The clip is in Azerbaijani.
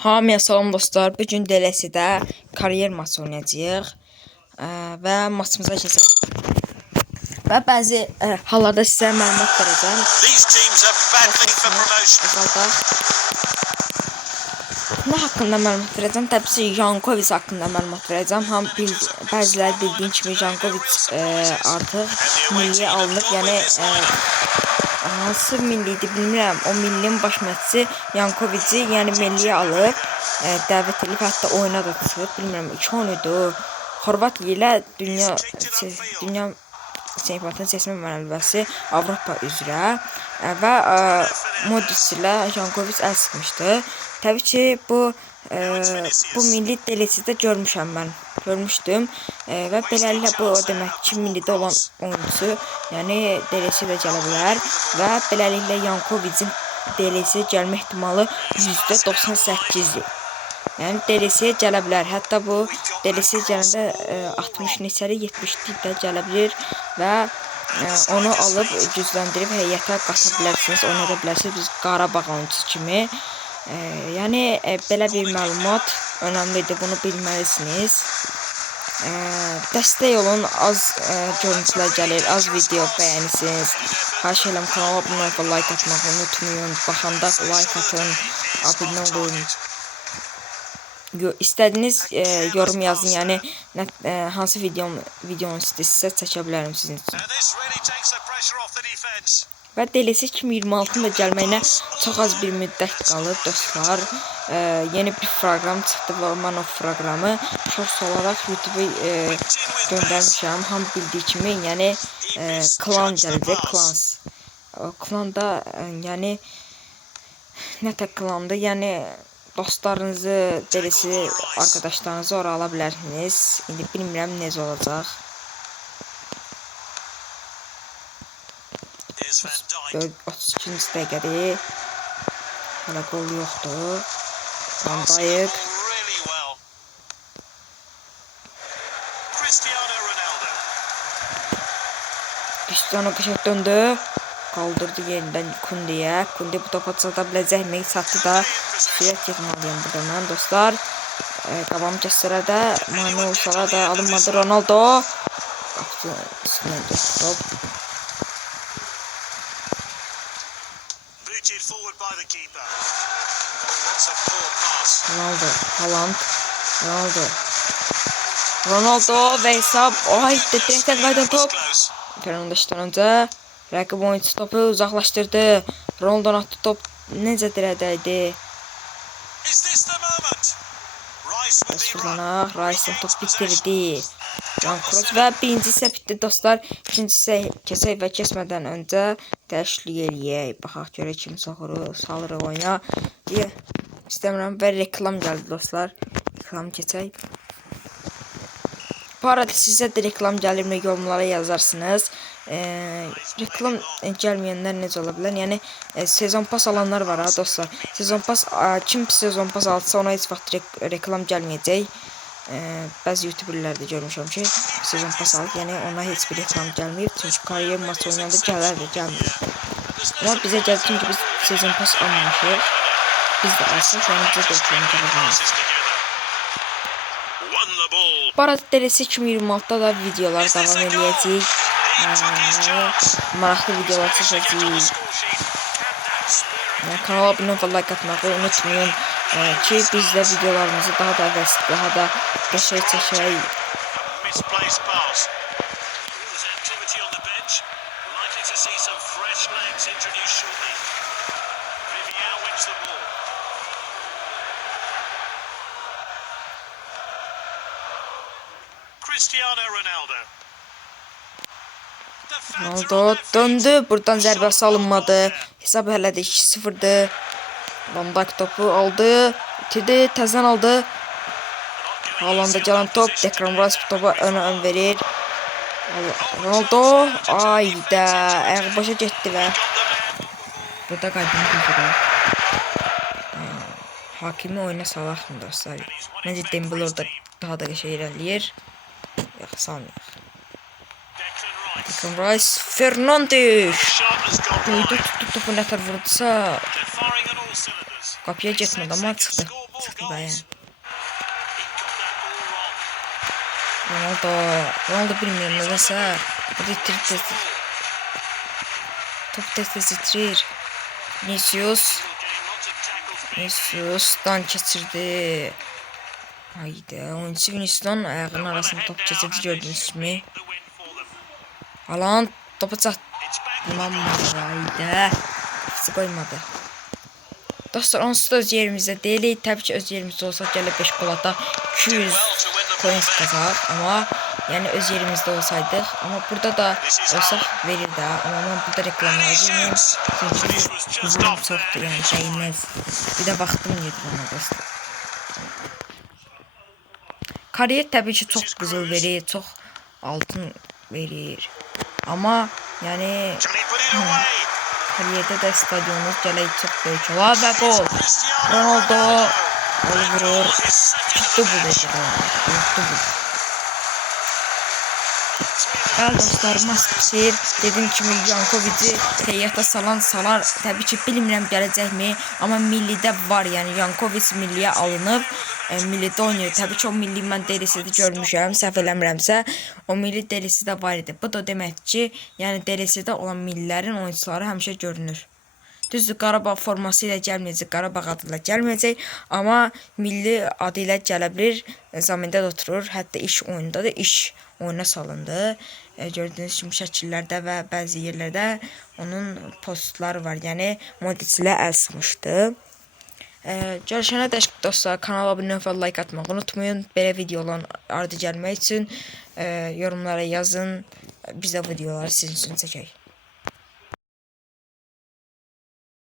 Hamıya salam dostlar. Bugün DLS-də kariyer maçı oynayacağıq və maçımıza keçək. Və bəzi hallarda sizə məlumat verəcəm. Nə haqqında məlumat verəcəm? Təbii Jankovic haqqında məlumat verəcəm. Bəziləri bildiyin kimi Jankovic artıq milliyə alınıb. Yəni hansı milliydi bilmirəm. O millinin baş məşqçisi Jankovici yəni milliyə alıb, dəvət edib, hətta oyuna da çıxıb. Bilmirəm 2 oyun idi. Xorvatiya ilə dünya çempionatının seçmə mərhələsi Avropa üzrə və Modric ilə Jankovic əl sıxmışdı. Təbii ki bu milli DLS-də görmüşəm mən. Görmüşdüm və beləliklə bu o demək ki millidə olan oyuncusu, yəni DLS-ə də gələ bilər və beləliklə Jankovicin DLS-ə gəlmə ehtimalı %98-dir. Yəni DLS-ə gələ bilər. Hətta bu DLS-ə gələndə 60 neçəli 70-lik də gələ bilər və onu alıb gücləndirib heyətə qata bilərsiniz, oynada bilərsiniz biz Qarabağ oyuncusu kimi. Yəni belə bir məlumat önəmlidir, bunu bilməlisiniz. Dəstək olun, az görüntülər gəlir, az video bəyənirsiniz. Xahiş edirəm kanala abunə olub like atmağı unutmayın. Baxanda like atın, abunə olun. İstədiyiniz yorum yazın, yəni hansı videonu istəyirsinizsə çəkə bilərəm sizin üçün. Və DLS 2026-nın da gəlməyinə çox az bir müddət qalıb dostlar. Yeni bir proqram çıxdı, Manov proqramı. Shorts olaraq YouTube-a göndərmişəm. Hamı bildiyi kimi, yəni klan gələcək, klans. Klan da yəni nətə klandır, yəni dostlarınızı, DLS arkadaşlarınızı ora ala bilərsiniz. İndi bilmirəm necə olacaq. 32-ci dəqiqədir. Hələ qol yoxdur. Van Dijk. Cristiano qəşəng döndü. Qaldırdı yerindən Kunde'yə. Kunde bu topa çata biləcəkmi? Çatdı da. Sürət getməliyəm burada mən dostlar. Qavam kəslərə də, mani olsalar da alınmadı Ronaldo. Qapdı üstünə geçdi top. Ronaldo, Haaland, Ronaldo və hesab. Ay, direkdən qaydan top. Fernandes'dən öncə rəqib oyuncusu topu uzaqlaşdırdı. Ronaldo atdı top necə dirədəydi. Rice'ın top bitirdi. Və birinci isə bitdi dostlar. İkincisi keçək və keçmədən öncə dəyişiklik eləyək. Baxaq görək kim salırıq oyuna deyə istəmirəm və reklam gəldi dostlar. Reklam keçək. Bu arada sizə də reklam gəlirmi yorumlara yazarsınız. Reklam gəlməyənlər necə ola bilər? Yəni sezon pas alanlar var ha dostlar. Sezon pas kim sezon pas alsa ona heç vaxt reklam gəlməyəcək. Bəzi youtuberlər də görmüşəm ki sezon pas alıb, yəni ona heç bir reklam gəlməyib. Çünki kariyer maçı oynayanda gələr və gəlmir. Amma bizə gəldi çünki biz sezon pas almamışıq. Biz də alsaq, yəni bizə də reklam gəlməyib. Bu arada DLS 2026-da da videolar davam edəcək. Maraqlı videolar çəkəcəyik. Kanala abunə olub like atmağı unutmayın ki biz də videolarımızı daha da əvəzli, daha da qəşəng çəkək. Ronaldo döndü. Buradan zərbəsi alınmadı. Hesab hələ də 2-0-dır. Van Dijk topu aldı. İtirdi. Təzdən aldı. Haalanda gələn top. Declan Rice bu topa ön verir. Ronaldo. Ayda. Ayağı başa getdi və burada qaydını bildirir. Hakimi oyuna salaq mı dostlar? Məncə Dembele orada daha da qəşəng irəliyir. Yox, salmayaq. Declan Rice, Fernandes. Duydu, tutdu topu nətər vurdusa. Qapıya getmədi, amma çıxdı. çıxdı baya. Ronaldo bilmirəm nəsə. Bu itirir. Top tez itirir. Vinicius'dan keçirdi. Haydi, oyuncu Vinicius'dan ayağının arasında top keçirdi gördüğünüz kimi. Haaland topu çatmamışdı. Haydi. Hiç koymadı. Dostlar, onsuz da öz yerimizdə deyilik. Təbii ki, öz yerimizdə olsaq gəlib 5 gol ataq, 200 coins qazaq. Amma yəni öz yerimizdə olsaydıq. Amma burada da olsaq verir də. Amma mən burada reklamlara girməyim. Çünki huzum çoxdur, yəni şeyinməz. Bir də vaxtım yedir ona dostlar. Kariyer təbii ki, çox qızıl verir, çox altın verir. Amma yəni kariyerde de stadyumumuz gələk çox böyük olar və gol. Ronaldo gol vurur. Tutdu bu dedi. Bəli dostlar, maç bitir. Dediğim kimi Yankoviç'i heyətə salar. Təbii ki, bilmirəm gələcəkmi, amma millidə var. Yəni Yankoviç milliyə alınıb, millidə oynayır. Təbii ki, o milli mən DLC'də görmüşəm, səhv eləmirəmsə, o milli DLC'də var idi. Bu da deməkdir ki, yəni DLC'də olan millilərin oyuncuları həmişə görünür. Düzdür, Qarabağ forması ilə gəlməyəcək, Qarabağ adı ilə gəlməyəcək, amma milli adı ilə gələ bilir. Zamində də oturur, hətta iş oyunda da iş oyuna salındı. Gördüyünüz kimi şəkillərdə və bəzi yerlərdə onun postları var. Yəni Modric ilə əl sıxmışdı. Görüşənə dək dostlar, kanala abunə olub və like atmağı unutmayın. Belə videoların ardı gəlmək üçün yorumlara yazın. Biz də videoları sizin üçün çəkək.